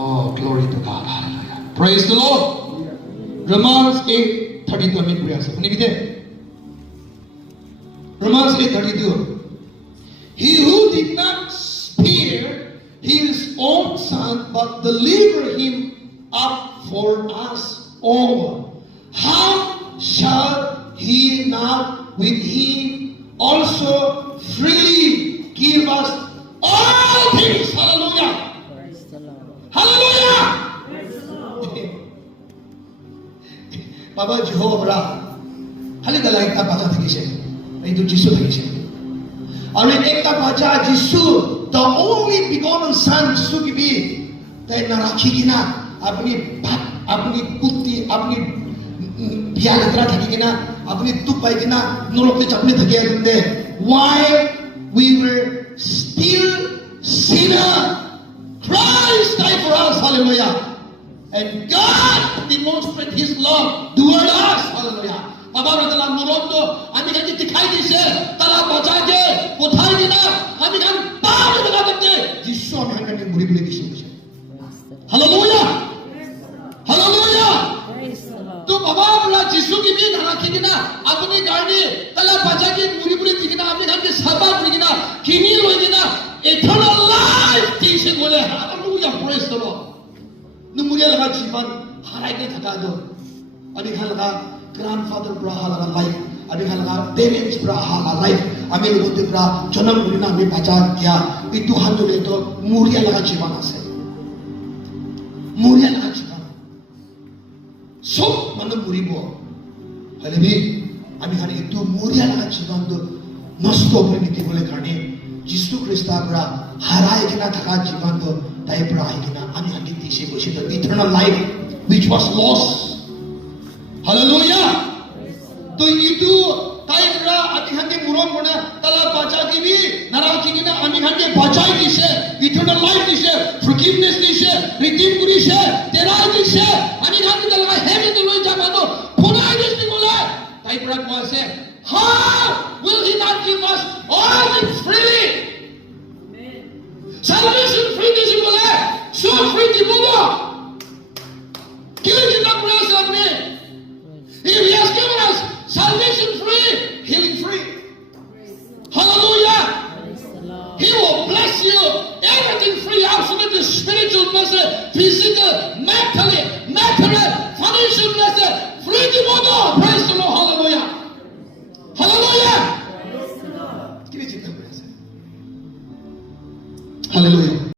Oh, glory to God. Hallelujah. Praise the Lord. Romans 8:32 में पूरा सब नहीं किते? Romans 8:32. He who did not spare his own son, but delivered him up for us all, how shall he not with him also freely give us all things? Hallelujah! Praise the Lord. Hallelujah! Praise the Lord. Baba Jehovah, hali dalai ta baca thikise, itu Jisu thikise. Aru ekta baca Jisu, the only begotten Son Jisu ki bhi, tai narakhi kina, apni bhat, apni putti, apni biya litra thaki kina, apni tuk pai kina, nolok te chapne thaki adunde. While we were still sinner, Christ died for us. Hallelujah. And God demonstrated His love toward us. Hallelujah. Baba dalam nolong tu, kami kan dikai dise, dalam baca je, uthai dina, kami kan baru dekat dete. Yesus kami kan murid-murid Yesus. Hallelujah. Hallelujah. Praise the Lord. तो बाबा बोला जिसु की भी नाना की ना अपनी गाड़ी तला बचा के पूरी पूरी दिखना अपने घर के साबा दिखना किनी लोई दिना eternal life तीसे बोले हालेलुया praise the Lord मुझे लगा जीवन हराई के थका दो अभी कहाँ लगा grandfather ब्राहा लगा life अभी कहाँ लगा parents ब्राहा लगा life अभी लोगों ने ब्रा जन्म बुरी ना हमें बचा किया इतु हम तो ले तो मुरिया लगा जीवन आसे मुरिया लगा जीवन सब मानो मुरिबो हले भी अभी खाने इतु मुरिया लगा जीवन तो नष्ट होने की बोले खाने जिसु क्रिस्ता ब्रा हराई के ना थका जीवन तो ताई ब्रा है कि ना अभी खाने तीसरे कोशिश तो eternal life which was lost hallelujah तो itu ताई ब्रा अभी खाने मुरों कोना तला बचा की भी नाराज़ की ना अभी खाने बचाई दिसे eternal life दिसे forgiveness दिसे redeem दिसे तेरा दिसे अभी खाने तला heaven तो लोग जामानो पुनाई दिसे बोला ताई ब्रा कौन से how will He not give us all things freely? Salvation free दिसे बोला so free दिबोगा क्यों जितना प्रयास करने He has given us salvation free, healing free. Hallelujah. Praise the Lord. He will bless you. Everything free, absolutely spiritual blessing, physical, mentally, material, financial blessing.